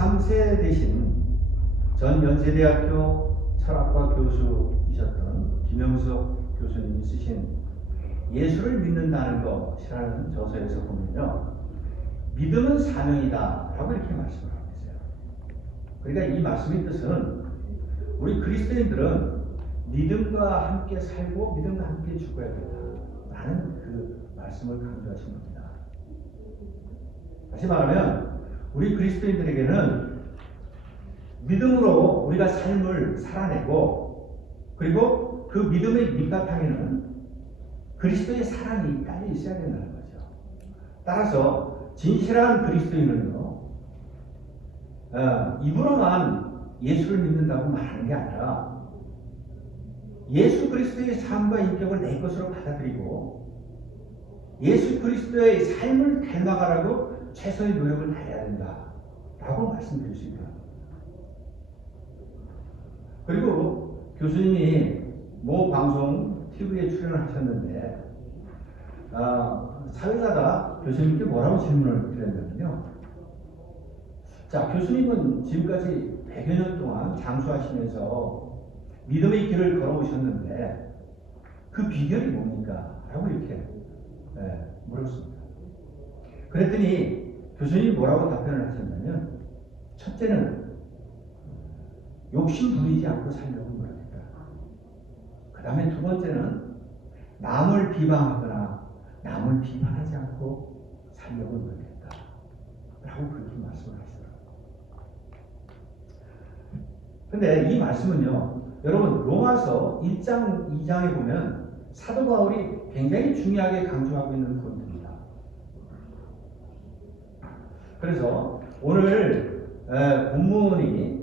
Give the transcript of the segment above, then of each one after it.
제3세 되신 전 연세대학교 철학과 교수이셨던 김영석 교수님이 쓰신 예수를 믿는다는 것이라는 저서에서 보면요, 믿음은 사명이다 라고 이렇게 말씀을 하고 있어요. 그러니까 이 말씀의 뜻은 우리 그리스도인들은 믿음과 함께 살고 믿음과 함께 죽어야 된다라는 그 말씀을 강조하신 겁니다. 다시 말하면 우리 그리스도인들에게는 믿음으로 우리가 삶을 살아내고, 그리고 그 믿음의 밑바탕에는 그리스도의 사랑이 깔려 있어야 된다는 거죠. 따라서 진실한 그리스도인은요, 입으로만 예수를 믿는다고 말하는 게 아니라 예수 그리스도의 삶과 인격을 내 것으로 받아들이고 예수 그리스도의 삶을 닮아가라고 최선의 노력을 다해야 된다라고 말씀드릴 수 있다. 그리고 교수님이 모 방송 TV에 출연을 하셨는데 사회자가 교수님께 뭐라고 질문을 드렸냐면요, 자, 교수님은 지금까지 100여 년 동안 장수하시면서 믿음의 길을 걸어오셨는데 그 비결이 뭡니까? 라고 이렇게 물었습니다. 그랬더니 교수님이 뭐라고 답변을 하셨냐면, 첫째는 욕심 부리지 않고 살려고 노력했다. 그 다음에 두 번째는 남을 비방하거나 남을 비판하지 않고 살려고 노력했다 라고 그렇게 말씀을 하시더라고요. 근데 이 말씀은요, 여러분 로마서 1장 2장에 보면 사도 바울이 굉장히 중요하게 강조하고 있는 포인트입니다. 그래서 오늘 본문이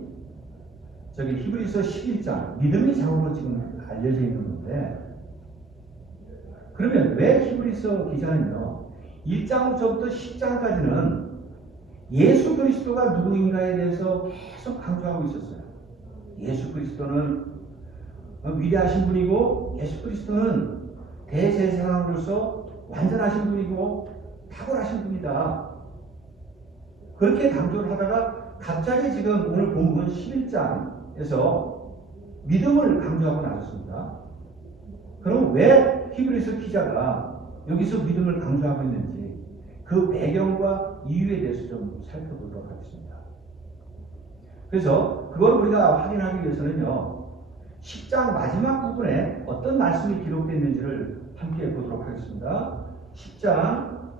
저기 히브리서 11장 믿음의 장으로 지금 알려져 있는 건데, 그러면 왜 히브리서 기자는요 1장부터 10장까지는 예수 그리스도가 누구인가에 대해서 계속 강조하고 있었어요. 예수 그리스도는 위대하신 분이고, 예수 그리스도는 대제사장으로서 완전하신 분이고 탁월하신 분이다, 그렇게 강조를 하다가 갑자기 지금 오늘 본문 11장에서 믿음을 강조하고 나섰습니다. 그럼 왜 히브리서 기자가 여기서 믿음을 강조하고 있는지 그 배경과 이유에 대해서 좀 살펴보도록 하겠습니다. 그래서 그걸 우리가 확인하기 위해서는요, 10장 마지막 부분에 어떤 말씀이 기록되어 있는지를 함께 보도록 하겠습니다. 10장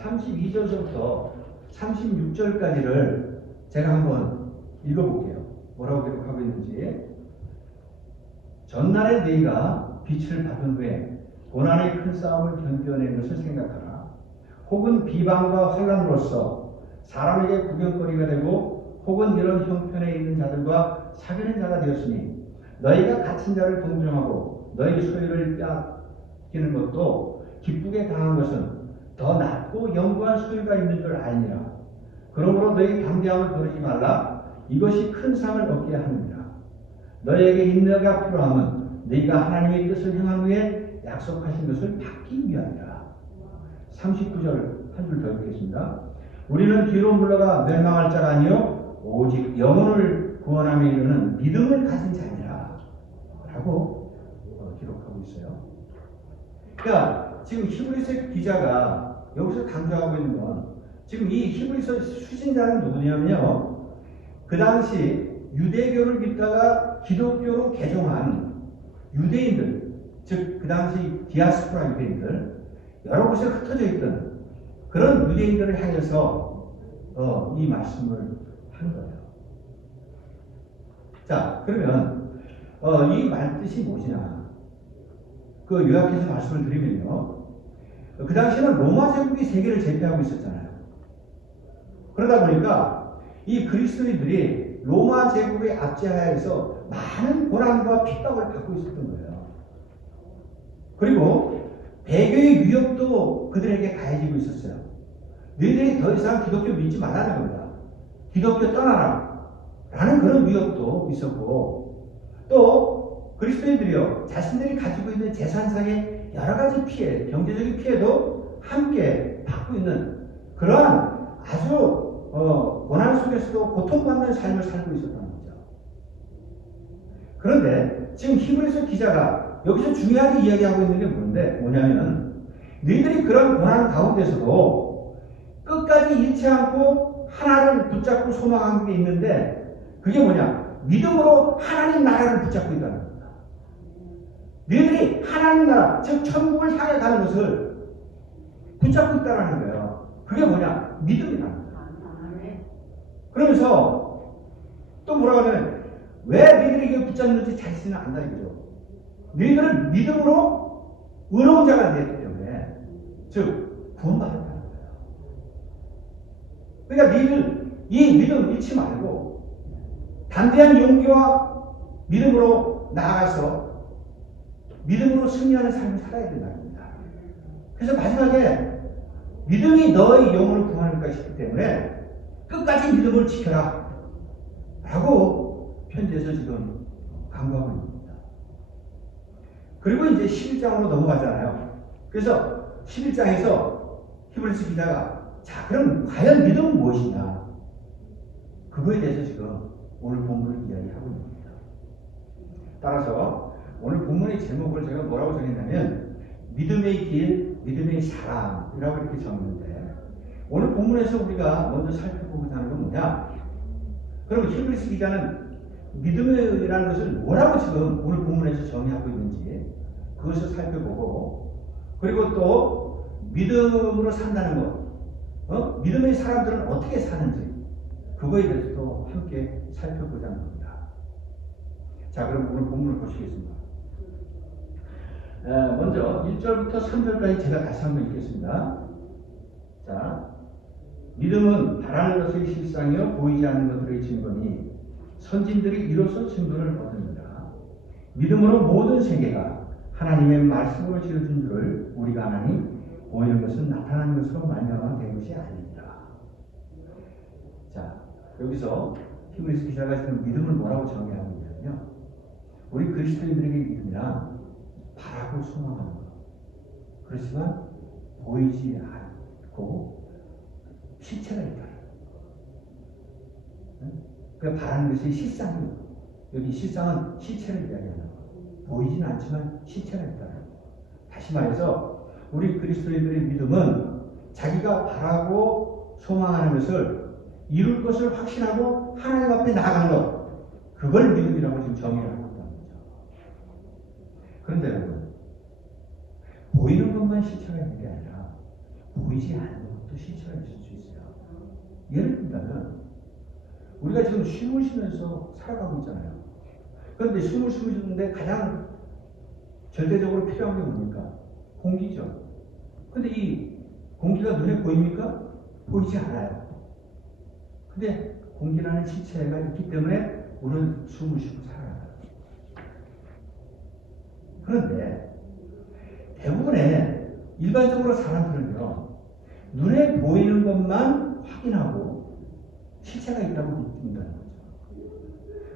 32절부터 36절까지를 제가 한번 읽어볼게요. 뭐라고 기록하고 있는지. 전날에 너희가 빛을 받은 후에 고난의 큰 싸움을 견뎌낸 것을 생각하라. 혹은 비방과 환난으로서 사람에게 구경거리가 되고, 혹은 이런 형편에 있는 자들과 사귀는 자가 되었으니 너희가 갇힌 자를 동정하고 너희 소유를 빼앗기는 것도 기쁘게 당한 것은 더 낫고 영구한 소유가 있는 줄 아니라. 그러므로 너희 담대함을 버리지 말라. 이것이 큰 상을 얻게 하느니라. 너희에게 인내가 필요함은 너희가 하나님의 뜻을 행한 후에 약속하신 것을 받기 위함이라. 39절 한 줄 더 읽겠습니다. 우리는 뒤로 물러가 멸망할 자가 아니요 오직 영혼을 구원함에 이르는 믿음을 가진 자니라 라고 기록하고 있어요. 그러니까 지금 히브리서 기자가 여기서 강조하고 있는 건, 지금 이 히브리서 수신자는 누구냐면요, 그 당시 유대교를 믿다가 기독교로 개종한 유대인들, 즉 그 당시 디아스포라 유대인들, 여러 곳에 흩어져 있던 그런 유대인들을 향해서 이 말씀을 한 거예요. 자, 그러면 이 말 뜻이 무엇이냐, 그 요약해서 말씀을 드리면요, 그 당시에는 로마 제국이 세계를 제패하고 있었잖아요. 그러다 보니까 이 그리스도인들이 로마 제국의 압제하에서 많은 고난과 핍박을 받고 있었던 거예요. 그리고 배교의 위협도 그들에게 가해지고 있었어요. 너희들이 더 이상 기독교 믿지 말라는 겁니다. 기독교 떠나라 라는 그런 위협도 있었고, 또 그리스도인들이요 자신들이 가지고 있는 재산상의 여러 가지 피해, 경제적인 피해도 함께 받고 있는 그러한 아주 고난 속에서도 고통받는 삶을 살고 있었다는 거죠. 그런데 지금 히브리서 기자가 여기서 중요하게 이야기하고 있는 게 뭐냐면 너희들이 그런 고난 가운데서도 끝까지 잃지 않고 하나를 붙잡고 소망하는 게 있는데 그게 뭐냐? 믿음으로 하나님 나라를 붙잡고 있다는 겁니다. 너희들이 하나님 나라, 즉 천국을 향해 가는 것을 붙잡고 있다는 거예요. 그게 뭐냐? 믿음이라는 거예요. 그러면서 또 뭐라고 하냐면 왜 너희들이 이걸 붙잡는지 자신은 안다 이거죠. 너희들은 믿음으로 의로운 자가 되었기 때문에 즉 구원받았다는 거예요. 그러니까 너희들 이 믿음 잃지 말고 담대한 용기와 믿음으로 나아가서 믿음으로 승리하는 삶을 살아야 된다는 겁니다. 그래서 마지막에 믿음이 너의 영혼을 구원할까 싶기 때문에 끝까지 믿음을 지켜라 라고 편지에서 지금 강조하고 있습니다. 그리고 이제 11장으로 넘어가잖아요. 그래서 11장에서 히브리서 기자가 자 그럼 과연 믿음은 무엇이냐 그거에 대해서 지금 오늘 본문을 이야기하고 있습니다. 따라서 오늘 본문의 제목을 제가 뭐라고 정했냐면 믿음의 길, 믿음의 사랑이라고 이렇게 정했는데 오늘 본문에서 우리가 먼저 살펴보고자 하는 건 뭐냐? 그럼 히브리서 기자는 믿음이라는 것을 뭐라고 지금 오늘 본문에서 정의하고 있는지 그것을 살펴보고 그리고 또 믿음으로 산다는 것, 믿음의 사람들은 어떻게 사는지 그거에 대해서도 함께 살펴보자 하는 겁니다. 자, 그럼 오늘 본문을 보시겠습니다. 먼저 1절부터 3절까지 제가 다시 한번 읽겠습니다. 자, 믿음은 바라는 것의 실상이요 보이지 않는 것들의 증거니 선진들이 이로써 증거를 얻으니라. 믿음으로 모든 세계가 하나님의 말씀으로 지어진 줄을 우리가 아나니 보이는 것은 나타나는 것으로 말미암아 된 것이 아닙니다. 자, 여기서 히브리서 기자가 지금 믿음을 뭐라고 정의하고 있냐면요, 우리 그리스도인들에게 믿음이란 바라고 소망하는 것, 그렇지만 보이지 않고 실체가 있다. 그 바라는 것이 실상이에요. 여기 실상은 실체를 이야기하는 거예요. 보이지는 않지만 실체가 있다는 거예요. 다시 말해서 우리 그리스도인들의 믿음은 자기가 바라고 소망하는 것을 이룰 것을 확신하고 하나님 앞에 나아가는 것, 그걸 믿음이라고 지금 정의를 하고 있다는 거죠. 그런데 여러분, 보이는 것만 실체가 있는 게 아니라 보이지 않는 것도 실체가 있을 수 있어요. 예를 들면 우리가 지금 숨을 쉬면서 살아가고 있잖아요. 그런데 숨을 쉬는데 가장 절대적으로 필요한 게 뭡니까? 공기죠. 근데 이 공기가 눈에 보입니까? 보이지 않아요. 근데 공기라는 실체가 있기 때문에 우리는 숨을 쉬고 살아요. 그런데 대부분의 일반적으로 사람들은요, 눈에 보이는 것만 확인하고 실체가 있다고 믿는다는 거죠.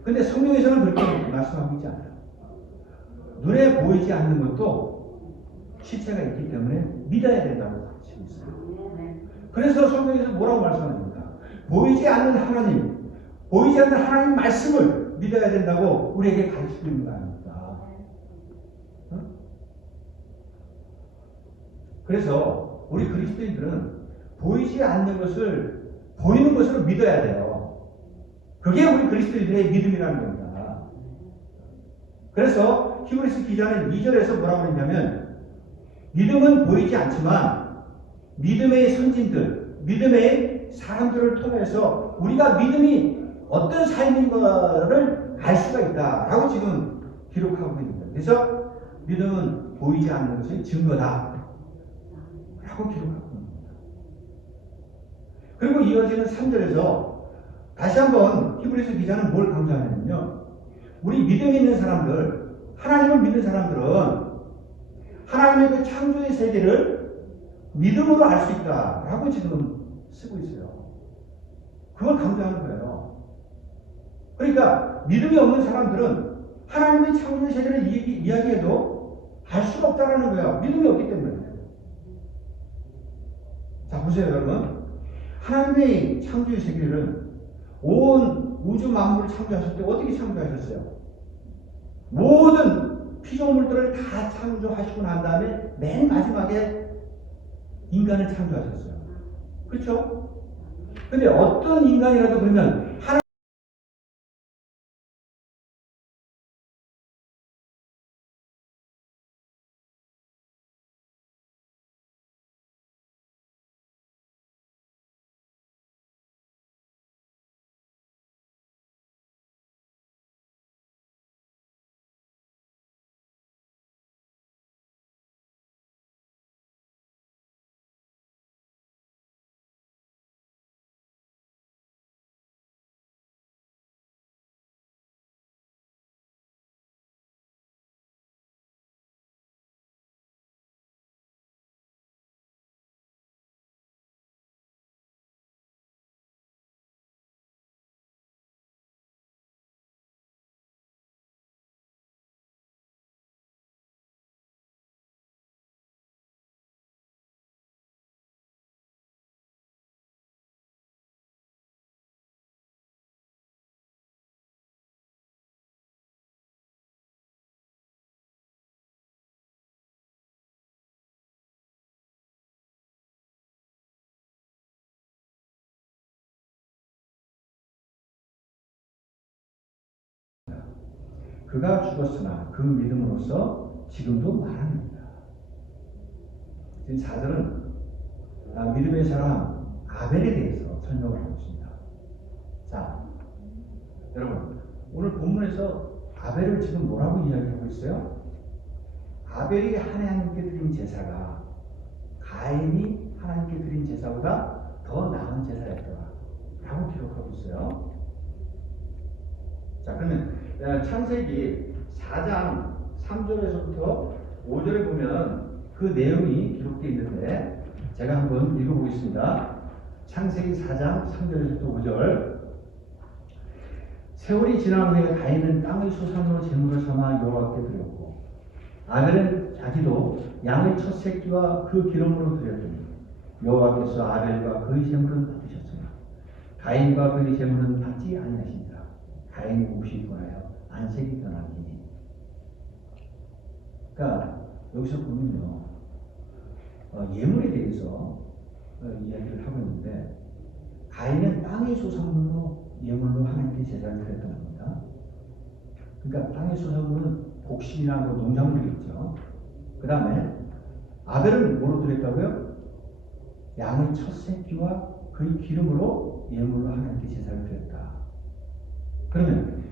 근데 성경에서는 그렇게 말씀하고 있지 않아요. 눈에 보이지 않는 것도 실체가 있기 때문에 믿어야 된다고 가르치고 있어요. 그래서 성경에서 뭐라고 말씀하십니까? 보이지 않는 하나님, 보이지 않는 하나님 말씀을 믿어야 된다고 우리에게 가르치고 있는 거 아닙니까? 그래서 우리 그리스도인들은 보이지 않는 것을 보이는 것으로 믿어야 돼요. 그게 우리 그리스도인들의 믿음이라는 겁니다. 그래서 히브리서 기자는 2절에서 뭐라고 했냐면 믿음은 보이지 않지만 믿음의 선진들, 믿음의 사람들을 통해서 우리가 믿음이 어떤 삶인가를 알 수가 있다라고 지금 기록하고 있습니다. 그래서 믿음은 보이지 않는 것의 증거다 라고 기록하고 있습니다. 그리고 이어지는 3절에서 다시 한번 히브리서 기자는 뭘 강조하냐면요, 우리 믿음 있는 사람들, 하나님을 믿는 사람들은 하나님의 그 창조의 세계를 믿음으로 알 수 있다라고 지금 쓰고 있어요. 그걸 강조하는 거예요. 그러니까 믿음이 없는 사람들은 하나님의 창조의 세계를 이야기해도 알 수가 없다라는 거예요. 믿음이 없기 때문에. 자, 보세요, 여러분. 하나님의 창조의 세계를 온 우주 만물을 창조하실 때 어떻게 창조하셨어요? 모든 피조물들을 다 창조하시고 난 다음에 맨 마지막에 인간을 창조하셨어요. 그렇죠? 근데 어떤 인간이라도 그러면 그가 죽었으나 그 믿음으로써 지금도 말합니다. 지금 4절은 믿음의 사람 아벨에 대해서 설명을 하고 있습니다. 자, 여러분 오늘 본문에서 아벨을 지금 뭐라고 이야기하고 있어요? 아벨이 하나님께 드린 제사가 가인이 하나님께 드린 제사보다 더 나은 제사였더라 라고 기록하고 있어요. 자, 그러면 창세기 4장 3절에서부터 5절에 보면 그 내용이 기록되어 있는데 제가 한번 읽어보겠습니다. 창세기 4장 3절에서부터 5절. 세월이 지난 후에 가인은 땅의 소산으로 제물을 삼아 여호와께 드렸고 아벨은 자기도 양의 첫 새끼와 그 기름으로 드렸더니 여호와께서 아벨과 그의 제물은 받으셨으나 가인과 그의 제물은 받지 아니하시니라. 가인이 몹시 권하여 안색이 변하니. 그러니까 여기서 보면요, 예물에 대해서 이야기를 하고 있는데 가인은 땅의 소산물로 예물로 하나님께 제사를 드렸다는 겁니다. 그러니까 땅의 소산물은 곡식이나 농작물이겠죠. 그 다음에 아벨은 뭐로 드렸다고요? 양의 첫 새끼와 그의 기름으로 예물로 하나님께 제사를 드렸다. 그러면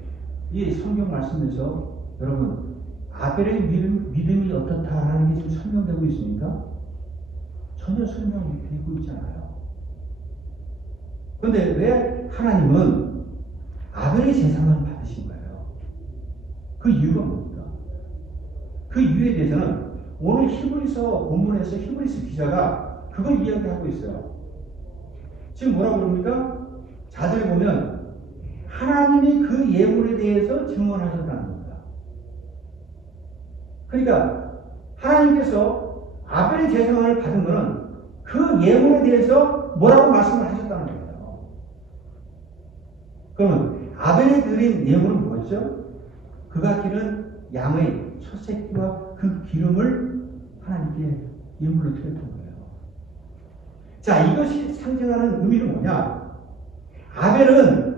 이 성경 말씀에서 여러분 아벨의 믿음이 어떻다라는 게 지금 설명되고 있습니까? 전혀 설명되고 있지 않아요. 그런데 왜 하나님은 아벨의 제사만 받으신 거예요? 그 이유가 뭡니까? 그 이유에 대해서는 오늘 히브리서 본문에서 히브리서 기자가 그걸 이야기하고 있어요. 지금 뭐라고 그럽니까? 자세히 보면 하나님이 그 예물에 대해서 증언하셨다는 겁니다. 그러니까 하나님께서 아벨의 제사를 받은 것은 그 예물에 대해서 뭐라고 말씀을 하셨다는 거예요. 그러면 아벨이 드린 예물은 뭐였죠? 그가 기른 양의 첫 새끼와 그 기름을 하나님께 예물로 드렸던 거예요. 자, 이것이 상징하는 의미는 뭐냐? 아벨은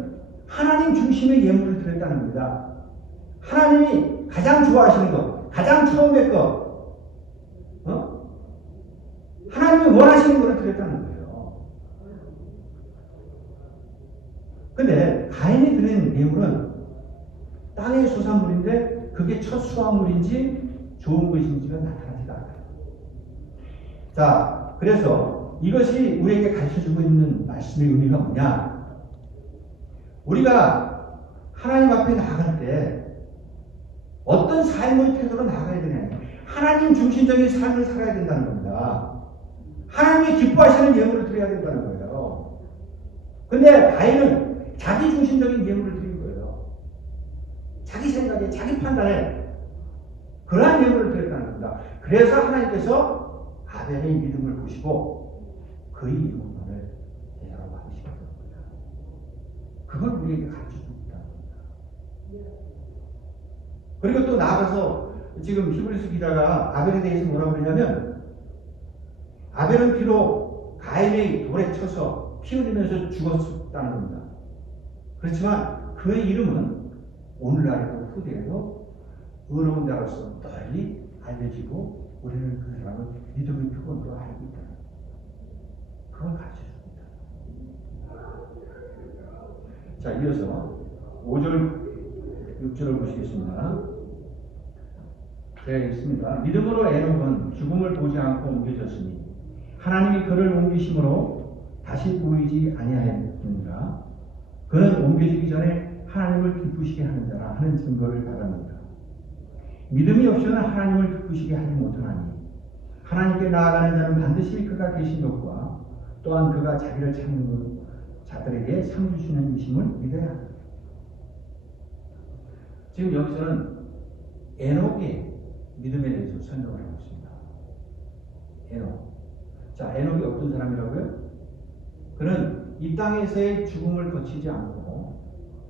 하나님 중심의 예물을 드렸다는 겁니다. 하나님이 가장 좋아하시는 것, 가장 처음의 것, 하나님이 원하시는 것을 드렸다는 거예요. 근데 가인이 드린 예물은 땅의 수산물인데 그게 첫 수확물인지 좋은 것인지가 나타나지가 않아요. 자, 그래서 이것이 우리에게 가르쳐주고 있는 말씀의 의미가 뭐냐? 우리가 하나님 앞에 나아갈 때 어떤 삶의 태도로 나아가야 되냐? 하나님 중심적인 삶을 살아야 된다는 겁니다. 하나님이 기뻐하시는 예물을 드려야 된다는 거예요. 근데 가인은 자기 중심적인 예물을 드린 거예요. 자기 생각에, 자기 판단에 그러한 예물을 드렸다는 겁니다. 그래서 하나님께서 아벨의 믿음을 보시고 그의 예물을 제사로 받으시게 됩니다. 그걸 우리에게 가르쳐주고 있다는 겁니다. 그리고 또 나아가서 지금 히브리서 기자가 아벨에 대해서 뭐라고 그러냐면, 아벨은 비록 가인의 돌에 쳐서 피 흘리면서 죽었다는 겁니다. 그렇지만 그의 이름은 오늘날에도 후대에도 의로운 자로서 널리 알려지고 우리는 그 사람을 믿음의 표본으로 알고 있다. 그걸 가르쳐줍니다. 자, 이어서 5절, 6절을 보시겠습니다. 제가 읽습니다. 믿음으로 에녹은 죽음을 보지 않고 옮겨졌으니 하나님이 그를 옮기심으로 다시 보이지 아니하였느니라. 그는 옮겨지기 전에 하나님을 기쁘시게 하는 자라 하는 증거를 받았느니라. 믿음이 없이는 하나님을 기쁘시게 하지 못하나니 하나님께 나아가는 자는 반드시 그가 계신 것과 또한 그가 자기를 찾는 자들에게 상 주시는 이심을 믿어야 합니다. 지금 여기서는 에녹의 믿음에 대해서 설명을 하고 있습니다. 에녹. 자, 에녹이 어떤 사람이라고요? 그는 이 땅에서의 죽음을 거치지 않고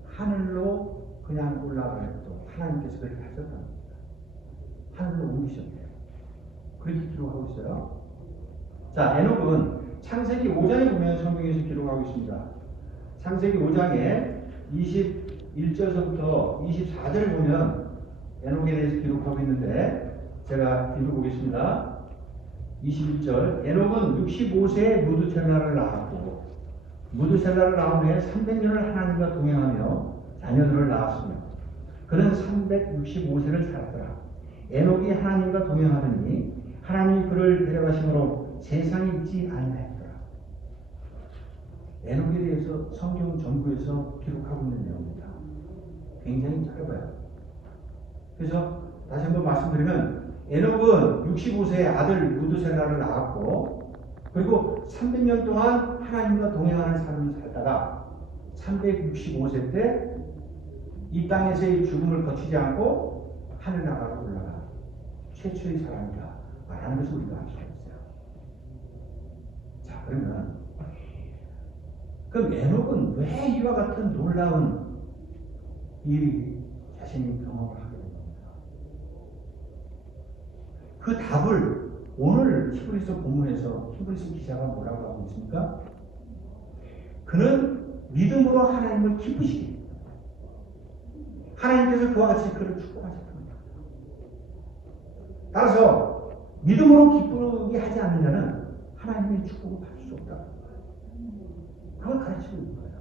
하늘로 그냥 올라가도 하나님께서 그렇게 하셨다는 겁니다. 하늘로 옮기셨대요. 그렇게 기록하고 있어요. 자, 에녹은 창세기 5장에 보면 성경에서 기록하고 있습니다. 창세기 5장에 21절서부터 24절을 보면 에녹에 대해서 기록하고 있는데 제가 읽어보겠습니다. 21절 에녹은 65세에 무두셀라를 낳았고 무두셀라를 낳은 후에 300년을 하나님과 동행하며 자녀들을 낳았으며 그는 365세를 살았더라. 에녹이 하나님과 동행하더니 하나님이 그를 데려가심으로 세상에 있지 아니하였더라. 에녹에 대해서 성경 전부에서 기록하고 있는 내용입니다. 굉장히 짧아요. 그래서 다시 한번 말씀드리면 에녹은 65세의 아들 무두셀라를 낳았고 그리고 300년 동안 하나님과 동행하는 삶을 살다가 365세 때 이 땅에서의 죽음을 거치지 않고 하늘나라로 올라간 최초의 사람이다 라는 것을 우리가 알 수가 있어요. 자, 그러면 그럼 에녹은 왜 이와 같은 놀라운 일이 자신이 경험을 하게 된 겁니까? 그 답을 오늘 히브리서 본문에서 히브리서 기자가 뭐라고 하고 있습니까? 그는 믿음으로 하나님을 기쁘시게 하나님께서 그와 같이 그를 축복하셨습니다. 따라서 믿음으로 기쁘게 하지 않는 자는 하나님의 축복을 받을 수 없다. 그걸 가르치고 있는 거예요.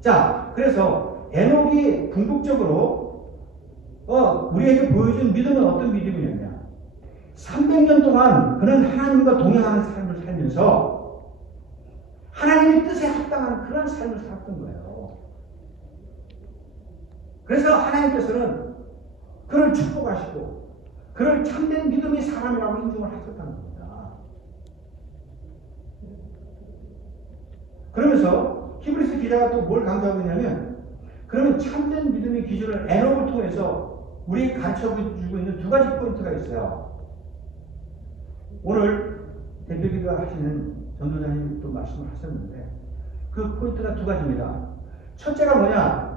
자, 그래서 에녹이 궁극적으로 우리에게 보여준 믿음은 어떤 믿음이었냐? 300년 동안 그는 하나님과 동행하는 삶을 살면서 하나님의 뜻에 합당한 그런 삶을 살았던 거예요. 그래서 하나님께서는 그를 축복하시고 그를 참된 믿음의 사람이라고 인정을 하셨다는 겁니다. 그러면서 히브리서 기자가 또 뭘 강조하고 있냐면 그러면 참된 믿음의 기준을 에녹을 통해서 우리에게 가르쳐주고 있는 두 가지 포인트가 있어요. 오늘 대표기도 하시는 전도사님이 또 말씀을 하셨는데 그 포인트가 두 가지입니다. 첫째가 뭐냐?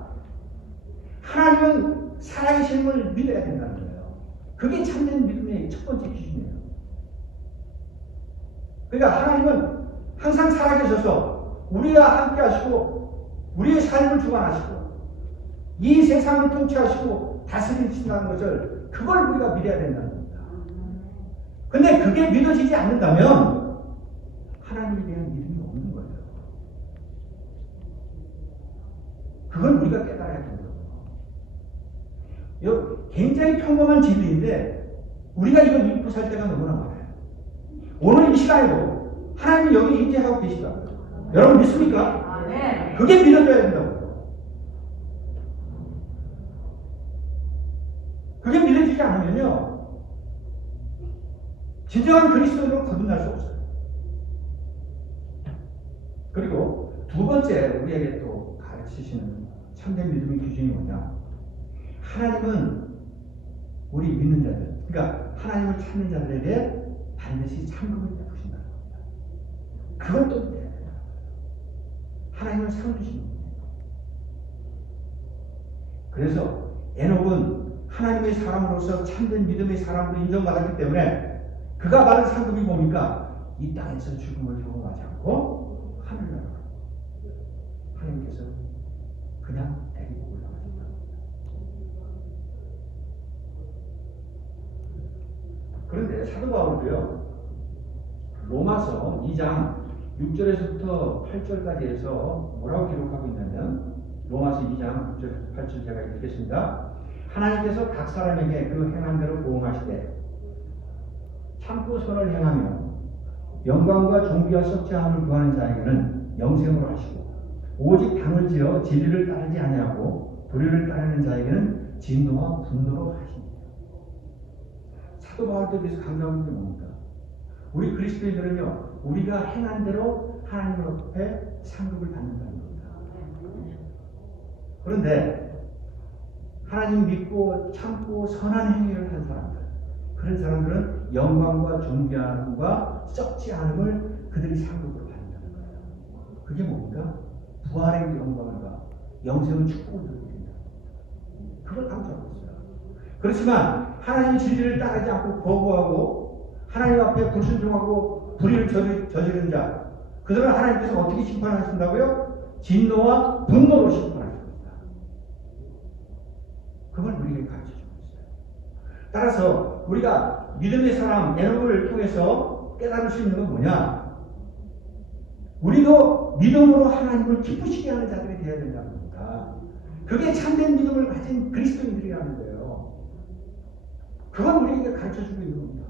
하나님은 살아계심을 믿어야 된다는 거예요. 그게 참된 믿음의 첫 번째 기준이에요. 그러니까 하나님은 항상 살아계셔서 우리와 함께 하시고 우리의 삶을 주관하시고 이 세상을 통치하시고 다스리신다는 것을 그걸 우리가 믿어야 된다는 겁니다. 근데 그게 믿어지지 않는다면 하나님에 대한 믿음이 없는 거예요. 그걸 우리가 깨달아야 되는 거예요. 굉장히 평범한 진리인데 우리가 이걸 믿고 살 때가 너무나 많아요. 오늘 이 시간에도 하나님이 여기 임재하고 계시다고요. 여러분 믿습니까? 네. 그게 믿어져야 된다고요. 그게 믿어지지 않으면요 진정한 그리스도인으로 거듭날 수 없어요. 그리고 두 번째 우리에게 또 가르치시는 참된 믿음의 기준이 뭐냐? 하나님은 우리 믿는 자들, 그러니까 하나님을 찾는 자들에게 반드시 상급을 베푸신다는 겁니다. 그것도 믿어야 돼요. 하나님은 상 주시는 거예요. 그래서 에녹은 하나님의 사람으로서 참된 믿음의 사람으로 인정받았기 때문에 그가 받은 상급이 뭡니까? 이 땅에서 죽음을 경험하지 않고 하늘나라로 하나님께서 그냥 데리고 올라가셨다. 그런데 사도 바울도요, 로마서 2장 6절에서부터 8절까지 해서 뭐라고 기록하고 있냐면, 로마서 2장 6절에서 8절 제가 읽겠습니다. 하나님께서 각 사람에게 그 행한 대로 보응하시되 참고 선을 행하며 영광과 존귀와 썩지 않음을 구하는 자에게는 영생으로 하시고, 오직 당을 지어 진리를 따르지 아니하고 불의를 따르는 자에게는 진노와 분노로 하십니다. 사도 바울도 계속 강조하는 게 뭡니까? 우리 그리스도인들은요, 우리가 행한 대로 하나님 앞에 상급을 받는다는 겁니다. 그런데 하나님 믿고 참고 선한 행위를 한 사람들, 그런 사람들은 영광과 존귀함과 썩지 않음을 그들이 상급으로 받는다는 거예요. 그게 뭡니까? 부활의 영광과 영생의 축복을 드립니다. 그걸 강조하고 있어요. 그렇지만 하나님의 진리를 따르지 않고 거부하고 하나님 앞에 불순종하고 불의를 저지른 자, 그들은 하나님께서 어떻게 심판하신다고요? 진노와 분노로 심판하십니다. 그걸 우리에게 가르쳐주고 있어요. 따라서 우리가 믿음의 사람 에녹을 통해서 깨달을 수 있는 건 뭐냐? 우리도 믿음으로 하나님을 기쁘시게 하는 자들이 되어야 된다는 겁니다. 그게 참된 믿음을 가진 그리스도인들이라는 거예요. 그건 우리에게 가르쳐주고 있는 겁니다.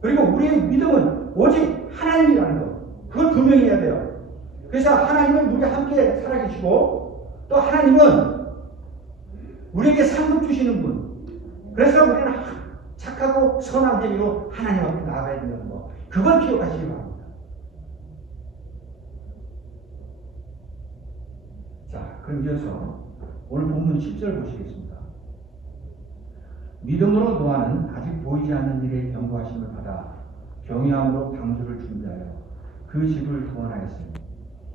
그리고 우리의 믿음은 오직 하나님이라는 것, 그걸 분명히 해야 돼요. 그래서 하나님은 우리와 함께 살아계시고 또 하나님은 우리에게 상급 주시는 분, 그래서 우리는 착하고 선한 행위로 하나님 앞에 나아가야 된다는 거, 그걸 기억하시기 바랍니다. 자, 그럼 이어서 오늘 본문 10절 보시겠습니다. 믿음으로 노아는 아직 보이지 않는 일에 경고하심을 받아 경외함으로 방주를 준비하여 그 집을 구원하였으니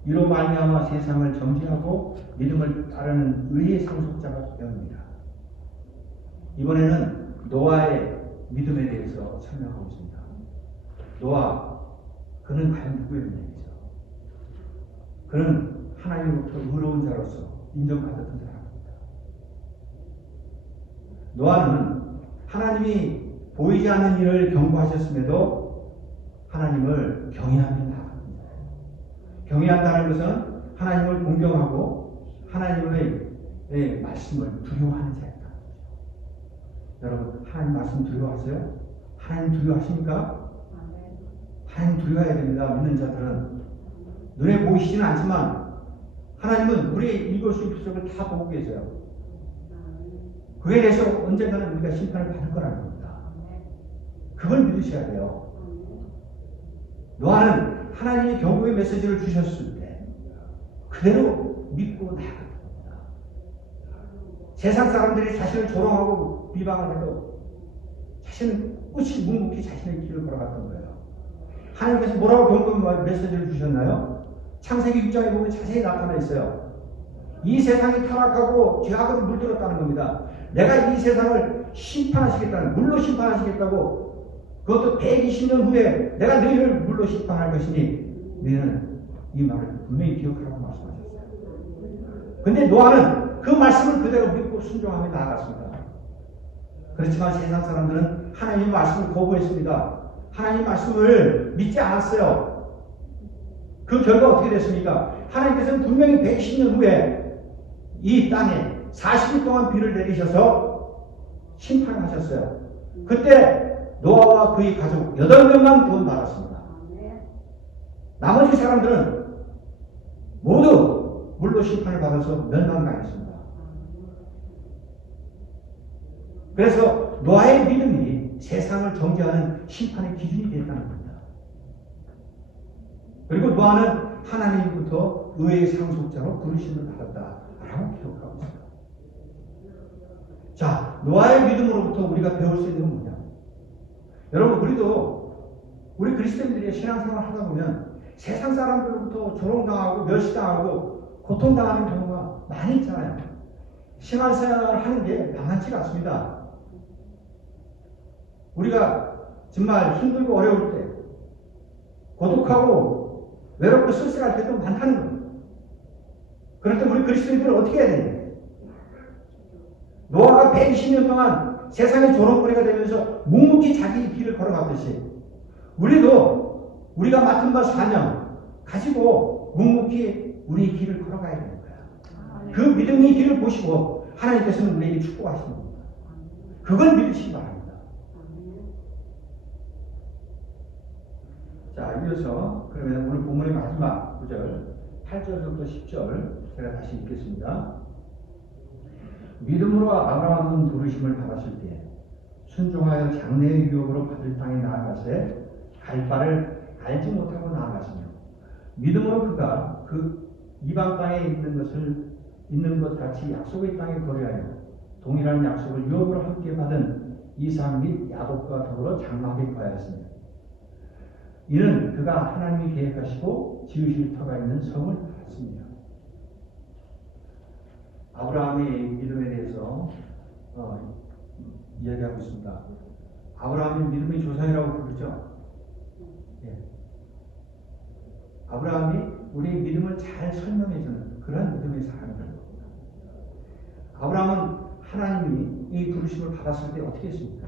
이로 말미암아 세상을 정죄하고 믿음을 따르는 의의 상속자가 되었습니다. 이번에는 노아의 믿음에 대해서 설명하고 있습니다. 노아, 그는 과연 누구였냐 이죠? 그는 하나님으로부터 의로운 자로서 인정받았던 사람입니다. 노아는 하나님이 보이지 않는 일을 경고하셨음에도 하나님을 경외하며 나아갑니다. 경외한다는 것은 하나님을 공경하고 하나님의 말씀을 두려워하는 자였다. 여러분, 하나님 말씀 두려워하세요? 하나님 두려워하십니까? 하나님 두려워해야 됩니다. 믿는 자들은. 눈에 보이시지는 않지만 하나님은 우리의 일거수 일투족을 다 보고 계세요. 그에 대해서 언젠가는 우리가 심판을 받을 거라는 겁니다. 그걸 믿으셔야 돼요. 노아는 하나님이 경고의 메시지를 주셨을 때 그대로 믿고 나아갔던 겁니다. 세상 사람들이 자신을 조롱하고 비방을 해도 자신은 끝이 묵묵히 자신의 길을 걸어갔던 거예요. 하나님께서 뭐라고 경고의 메시지를 주셨나요? 창세기 6장에 보면 자세히 나타나 있어요. 이 세상이 타락하고 죄악으로 물들었다는 겁니다. 내가 이 세상을 심판하시겠다는, 물로 심판하시겠다고, 그것도 120년 후에 내가 너희를 물로 심판할 것이니 너희는 이 말을 분명히 기억하라고 말씀하셨어요. 근데 노아는 그 말씀을 그대로 믿고 순종하며 나아갔습니다. 그렇지만 세상 사람들은 하나님의 말씀을 거부했습니다. 하나님의 말씀을 믿지 않았어요. 그 결과 어떻게 됐습니까? 하나님께서는 분명히 120년 후에 이 땅에 40일 동안 비를 내리셔서 심판하셨어요. 그때 노아와 그의 가족 8명만 구원받았습니다. 나머지 사람들은 모두 물로 심판을 받아서 멸망당했습니다. 그래서 노아의 믿음이 세상을 정죄하는 심판의 기준이 됐다는 겁니다. 그리고 노아는 하나님부터 의의 상속자로 부르심을 받았다라고 기록하고 있습니다. 자, 노아의 믿음으로부터 우리가 배울 수 있는 건 뭐냐? 여러분, 우리 그리스도인들이 신앙생활 하다 보면 세상 사람들로부터 조롱당하고 멸시당하고 고통당하는 경우가 많이 있잖아요. 신앙생활을 하는 게 만만치가 않습니다. 우리가 정말 힘들고 어려울 때, 고독하고 외롭고 쓸쓸할 때도 많다는 거예요. 그럴 때 우리 그리스도인들은 어떻게 해야 되냐? 노아가 120년 동안 세상의 조롱거리가 되면서 묵묵히 자기 길을 걸어갔듯이 우리도 우리가 맡은 바 사명 가지고 묵묵히 우리 길을 걸어가야 되는 거야. 그 믿음의 길을 보시고 하나님께서는 우리에게 축복하시는 겁니다. 그걸 믿으시기 바랍니다. 자, 이어서 그러면 오늘 본문의 마지막 구절 8절부터 10절 제가 다시 읽겠습니다. 믿음으로 아브라함은 부르심을 받았을 때 순종하여 장래의 유업으로 받을 땅에 나아가세 갈 바를 알지 못하고 나아갔으며 믿음으로 그가 그 이방 땅에 있는 것 같이 약속의 땅에 거류하여 동일한 약속을 유업으로 함께 받은 이삭 및 야곱과 더불어 장막에 거하였으며 이는 그가 하나님이 계획하시고 지으실 터가 있는 성을 받았습니다. 아브라함의 믿음에 대해서 이야기하고 있습니다. 아브라함이 믿음의 조상이라고 부르죠. 예. 아브라함이 우리의 믿음을 잘 설명해주는 그런 믿음의 사람이라는 겁니다. 아브라함은 하나님이 이 부르심을 받았을 때 어떻게 했습니까?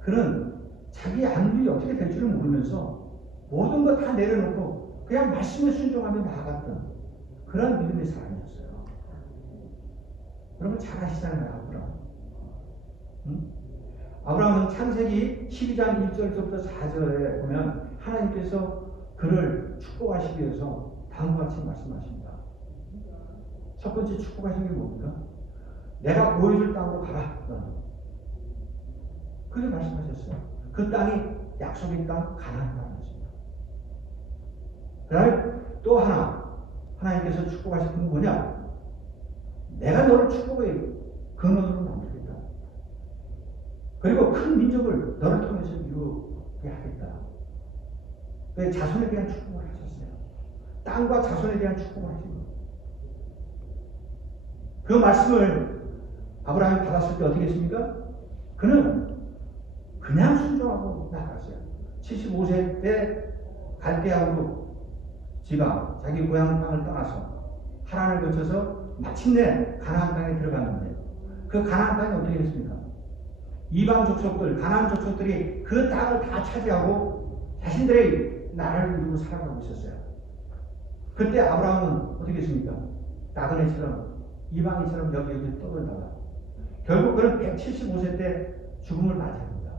그는 자기 안일이 어떻게 될 줄을 모르면서 모든 것 다 내려놓고 그냥 말씀에 순종하며 나아갔던 그런 믿음의 사람이었어요. 여러분 잘 아시잖아요, 아브라함. 응? 아브라함은 창세기 12장 1절부터 4절에 보면 하나님께서 그를 축복하시기 위해서 다음과 같이 말씀하십니다. 첫 번째 축복하신 게 뭡니까? 내가 보여줄 땅으로 가라. 그렇게 말씀하셨어요. 그 땅이 약속의 땅 가나안 땅이었습니다. 그다음에 또 하나님께서 축복하신 건 뭐냐? 내가 너를 축복의 근원으로 만들겠다. 그리고 큰 민족을 너를 통해서 이루게 하겠다. 그 자손에 대한 축복을 하셨어요. 땅과 자손에 대한 축복을 하신 거예요. 그 말씀을 아브라함이 받았을 때 어떻게 했습니까? 그는 그냥 순종하고 나갔어요. 75세 때 갈대아우로 지가 자기 고향 땅을 떠나서 하란을 거쳐서 마침내 가나안 땅에 들어갔는데 그 가나안 땅이 어떻게 됐습니까? 이방 족속들, 가나안 족속들이 그 땅을 다 차지하고 자신들의 나라를 이루고 살아가고 있었어요. 그때 아브라함은 어떻게 했습니까? 나그네처럼 이방인처럼 여기저기 떠돌다가 결국 그는 175세 때 죽음을 맞이합니다.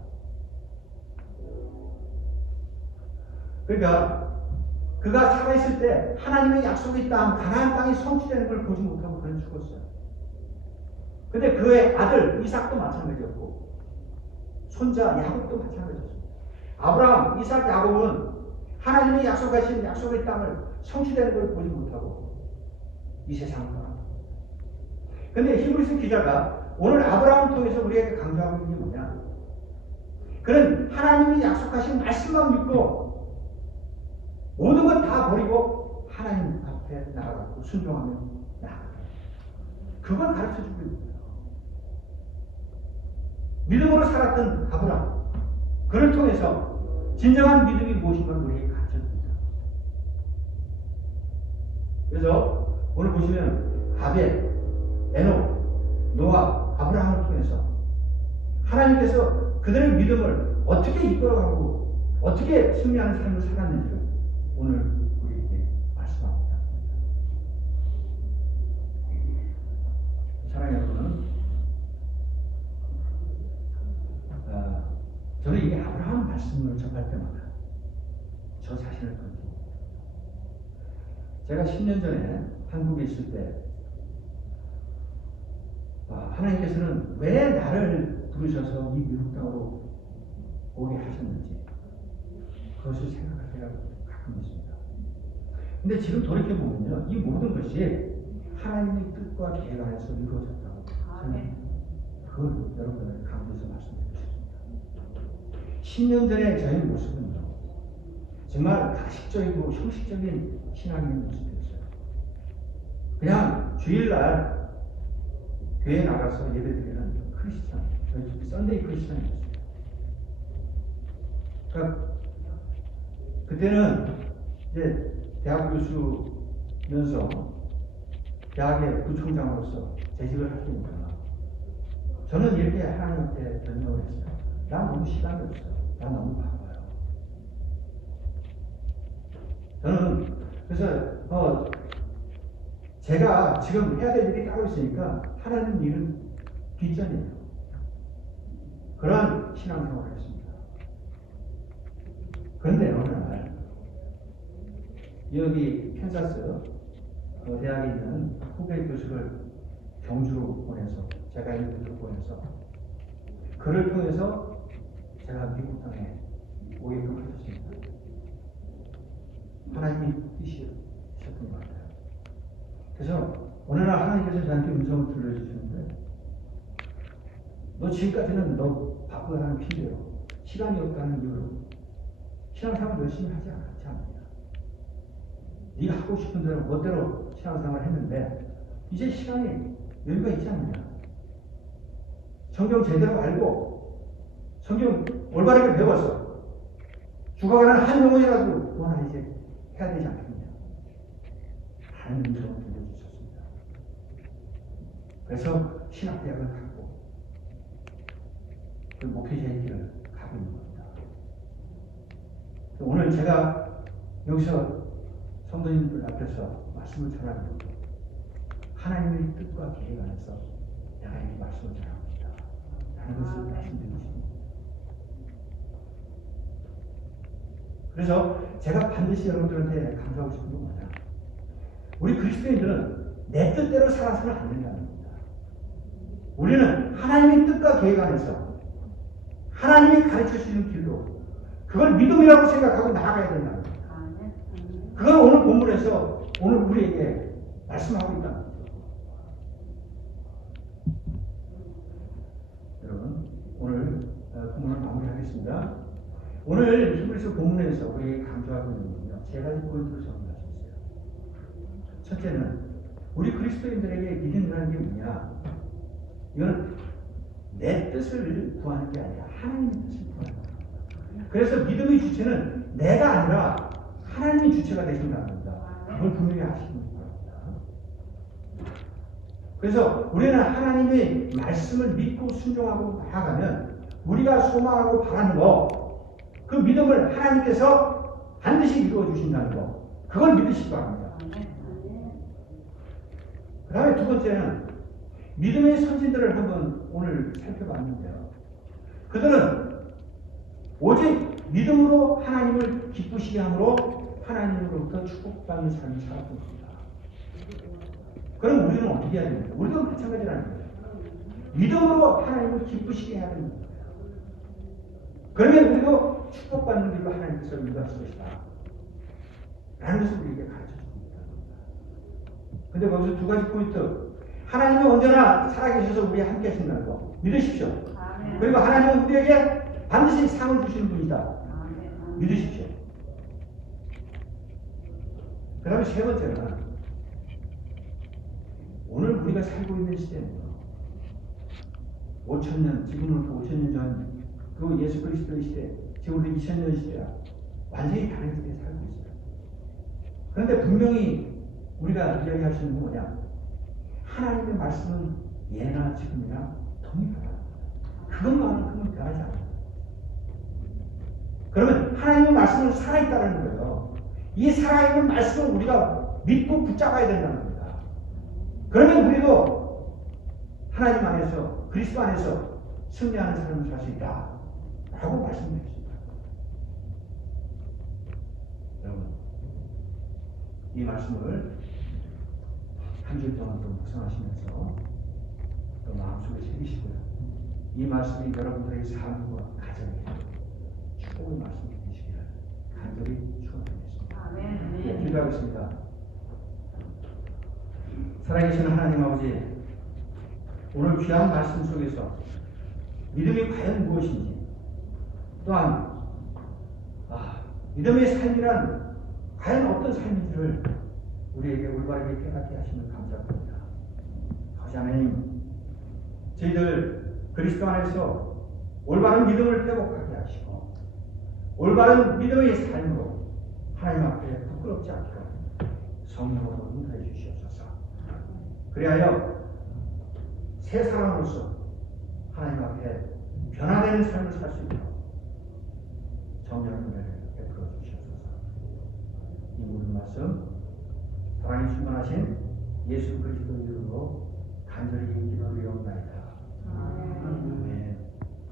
그러니까 그가 살아있을 때 하나님의 약속의 땅, 가나안 땅이 성취되는 걸 보지 못하고 그는 죽었어요. 근데 그의 아들 이삭도 마찬가지였고 손자 야곱도 마찬가지였습니다. 아브라함, 이삭, 야곱은 하나님의 약속하신 약속의 땅을 성취되는 걸 보지 못하고 이 세상을 떠납니다. 근데 히브리서 기자가 오늘 아브라함을 통해서 우리에게 강조하고 있는 게 뭐냐? 그는 하나님이 약속하신 말씀만 믿고 모든 걸 다 버리고 하나님 앞에 나아가고 순종하며 나아가다. 그걸 가르쳐주고 있는 거예요. 믿음으로 살았던 아브라함, 그를 통해서 진정한 믿음이 무엇인가 우리에게 가르쳐줍니다. 그래서 오늘 보시면 아벨, 에녹, 노아, 아브라함을 통해서 하나님께서 그들의 믿음을 어떻게 이끌어가고 어떻게 승리하는 삶을 살았는지를 오늘 우리에게 말씀합니다. 사랑하는 여러분, 저는 이 아브라함 말씀을 접할 때마다 저 자신을 던집니다. 제가 10년 전에 한국에 있을 때 하나님께서는 왜 나를 부르셔서 이 미국 땅으로 오게 하셨는지 그것을 생각할 때가 가끔 있습니다. 근데 지금 돌이켜보면요, 이 모든 것이 하나님의 뜻과 계획 안에서 이루어졌다고 생각합니다. 그걸 여러분들 강조해서 말씀드리고 싶습니다. 10년 전에 저희 모습은요, 정말 가식적이고 형식적인 신앙의 모습이었어요. 그냥 주일날 교회 나가서 예배드리는 크리스찬, 썬데이 크리스찬이었어요. 그러니까 그때는 이제 대학 교수면서 대학의 부총장으로서 재직을 할 때니까 저는 이렇게 하나님한테 변명을 했어요. 난 너무 시간이 없어요. 난 너무 바빠요. 저는 그래서 제가 지금 해야 될 일이 따로 있으니까 하나님 일은 뒷전이에요. 그런 신앙생활을 했습니다. 그런데 어느 날 여기 캔사스 대학에 있는 후배 교수를 경주로 보내서 제가 이곳으로 보내서 그를 통해서 제가 미국 땅에 오게끔 하셨습니다. 하나님이 뜻이셨던 것 같아요. 그래서 어느 날 하나님께서 저한테 음성을 들려주시는데 너 지금까지는 너 바쁘다는 핑계로 시간이 없다는 이유로 신앙생활 열심히 하지 않았냐. 네가 하고 싶은 대로 멋대로 신앙생활을 했는데 이제 시간이 여유가 있지 않느냐. 성경 제대로 알고 성경 올바르게 배워서 죽어가는 한 영혼이라도 구원하 이제 해야 되지 않겠냐. 하는 음성을 들려주셨습니다. 그래서 신학대학을 갔고 그 목회자의 길을 가고 있는 겁니다. 오늘 제가 여기서 성도님들 앞에서 말씀을 전하는 것도 하나님의 뜻과 계획 안에서 내가 이 말씀을 전합니다. 라는 것을 말씀드리고 싶습니다. 그래서 제가 반드시 여러분들한테 강조하고 싶은 건 뭐냐. 우리 그리스도인들은 내 뜻대로 살아서는 안 된다는 겁니다. 우리는 하나님의 뜻과 계획 안에서 하나님이 가르쳐 주시는 길로 그걸 믿음이라고 생각하고 나아가야 된다는 겁니다. 그걸 오늘 본문에서 오늘 우리에게 말씀하고 있다. 여러분, 오늘 본문을 마무리하겠습니다. 오늘 히브리서 본문에서 우리에게 강조하고 있는 건요, 세 가지 포인트를 정리할 수 있어요. 첫째는 우리 그리스도인들에게 믿음이라는 게 뭐냐? 이건 내 뜻을 구하는 게 아니라 하나님의 뜻을 구하는 거예요. 그래서 믿음의 주체는 내가 아니라 하나님이 주체가 되신다는 겁니다. 그걸 분명히 아시는 바랍니다. 그래서 우리는 하나님의 말씀을 믿고 순종하고 나아가면 우리가 소망하고 바라는 거, 그 믿음을 하나님께서 반드시 이루어 주신다는 거, 그걸 믿으시기 바랍니다. 그 다음에 두 번째는 믿음의 선진들을 한번 오늘 살펴봤는데요. 그들은 오직 믿음으로 하나님을 기쁘시게 함으로 하나님으로부터 축복받는 삶을 살았던 겁니다. 그럼 우리는 어떻게 해야 됩니까? 우리도 마찬가지라는 거예요. 믿음으로 하나님을 기쁘시게 해야 되는 거예요. 그러면 우리도 축복받는 길로 하나님께서 인도하실 것이다. 라는 것을 우리에게 가르쳐 줍니다. 근데 거기서 두 가지 포인트. 하나님이 언제나 살아계셔서 우리와 함께 하신다는 거 믿으십시오. 그리고 하나님은 우리에게 반드시 상을 주시는 분이다. 믿으십시오. 그 다음에 세 번째는 오늘 우리가 살고 있는 시대는요, 5,000년, 지금으로부터 5,000년 전 그 예수 그리스도의 시대, 지금부터 2000년 시대야 완전히 다른 시대에 살고 있어요. 그런데 분명히 우리가 이야기할 수 있는 건 뭐냐? 하나님의 말씀은 예나 지금이나 동일하다. 그것만큼은 변하지 않아요. 그러면 하나님의 말씀은 살아있다는 거예요. 이 살아있는 말씀을 우리가 믿고 붙잡아야 된다는 겁니다. 그러면 우리도 하나님 안에서, 그리스도 안에서 승리하는 삶을 살 수 있다. 라고 말씀드렸습니다. 여러분, 이 말씀을 한 주 동안 또 묵상하시면서 또 마음속에 새기시고요. 이 말씀이 여러분들의 삶과 가정에 축복의 말씀이 되시기를 간절히 축원드리겠습니다. 네, 기도하겠습니다. 살아계신 하나님 아버지, 오늘 귀한 말씀 속에서 믿음이 과연 무엇인지, 또한 믿음의 삶이란 과연 어떤 삶인지를 우리에게 올바르게 깨닫게 하시면 감사합니다. 아버지 하나님, 저희들 그리스도 안에서 올바른 믿음을 회복하게 하시고 올바른 믿음의 삶으로 하나님 앞에 부끄럽지 않게 성령으로 인도해 주시옵소서. 그리하여 새 사람으로서 하나님 앞에 변화되는 삶을 살 수 있도록 정령의 은혜를 베풀어 주시옵소서. 이 모든 말씀 사랑이 충만하신 예수 그리스도 이름으로 간절히 기도드리옵나이다.